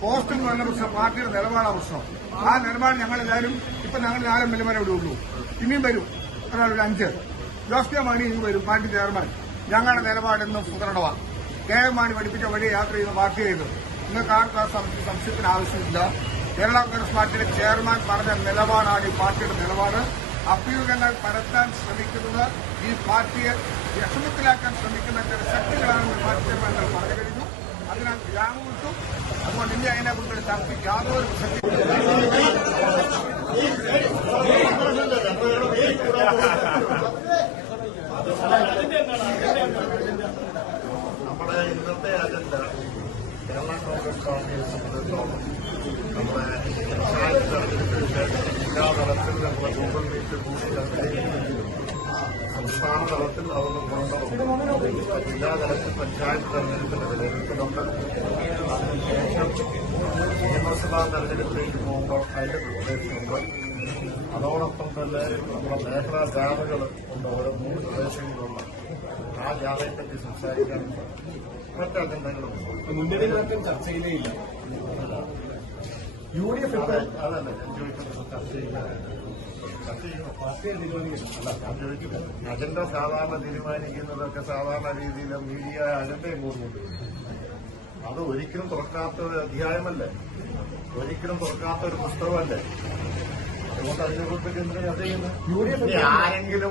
Post എന്ന് പറഞ്ഞ പ്രശ്നം പാർട്ടിയുടെ നിലപാടാണ് പ്രശ്നം. ആ നിലപാട് ഞങ്ങളെല്ലാവരും ഇപ്പൊ ഞങ്ങൾ 4 MLA ഇവിടെ ഉള്ളൂ. ഇനിയും വരും ഒരാളൊരു 5. ജോസ് കെ മാണി ഇനി വരും, പാർട്ടി ചെയർമാൻ. ഞങ്ങളുടെ നിലപാടെന്നും സുദൃഢമാണ്. കെ എം മാണി പഠിപ്പിച്ച വഴി യാത്ര ചെയ്യുന്ന പാർട്ടിയായിരുന്നു. നിങ്ങൾക്ക് ആർക്കും ആ സംശയത്തിന് ആവശ്യമില്ല. കേരള കോൺഗ്രസ് പാർട്ടിയുടെ ചെയർമാൻ പറഞ്ഞ നിലപാടാണ് ഈ പാർട്ടിയുടെ നിലപാട്. അഭ്യൂഹങ്ങൾ പരത്താൻ ശ്രമിക്കുന്നത് ഈ പാർട്ടിയെ വിഷമത്തിലാക്കാൻ ശ്രമിക്കുന്ന ചില ശക്തികളാണെന്ന് പാർട്ടി ചെയർമാൻ പറഞ്ഞു കഴിഞ്ഞു. അതിനാൽ ഗ്രാമം വിട്ടു. അതുകൊണ്ട് ഇനി അതിനെക്കുറിച്ച് ചർച്ചയ്ക്ക് യാതൊരു നമ്മുടെ ഇന്നത്തെ അജണ്ട കേരള കോൺഗ്രസ് പാർട്ടിയെ സംബന്ധിച്ചിടത്തോളം നമ്മുടെ പഞ്ചായത്ത് തെരഞ്ഞെടുപ്പിന് ശേഷം ജില്ലാ തലത്തിൽ നമ്മുടെ ഗൂഗിൾ മീറ്റ് കൂടി സംസ്ഥാന തലത്തിൽ അതൊന്ന് പുറത്തുവന്നു. ജില്ലാ തലത്തിൽ പഞ്ചായത്ത് തെരഞ്ഞെടുപ്പിന്റെ വിലയിരുത്തലുണ്ട്. അതിനുശേഷം നിയമസഭാ തെരഞ്ഞെടുപ്പിലേക്ക് പോകുമ്പോൾ അതിന്റെ പ്രിപ്പറേഷനുണ്ട്. അതോടൊപ്പം തന്നെ നമ്മുടെ മേഖലാ ജാഥകൾ ഉണ്ട്. ഓരോ 3 പ്രദേശങ്ങളിലുള്ള ആ ജാഥയെപ്പറ്റി സംസാരിക്കാനുണ്ട്. മറ്റ് അജണ്ടകളും മുന്നണികളൊക്കെ ചർച്ചയിലേ ഇല്ല. UDF അതല്ല ഞാൻ ചോദിക്കുന്നത്. ചർച്ച ചെയ്യുന്നു. അജണ്ട സാധാരണ തീരുമാനിക്കുന്നതൊക്കെ സാധാരണ രീതിയിൽ മീഡിയ അജണ്ടയും കൂടുന്നുണ്ട്. അത് ഒരിക്കലും തുറക്കാത്ത ഒരു അധ്യായമല്ലേ, ഒരിക്കലും തുറക്കാത്ത ഒരു പുസ്തകമല്ലേ. അതുകൊണ്ട് അതിനെക്കുറിച്ച് എന്തിനാ ചർച്ച ചെയ്യുന്നത്? ആരെങ്കിലും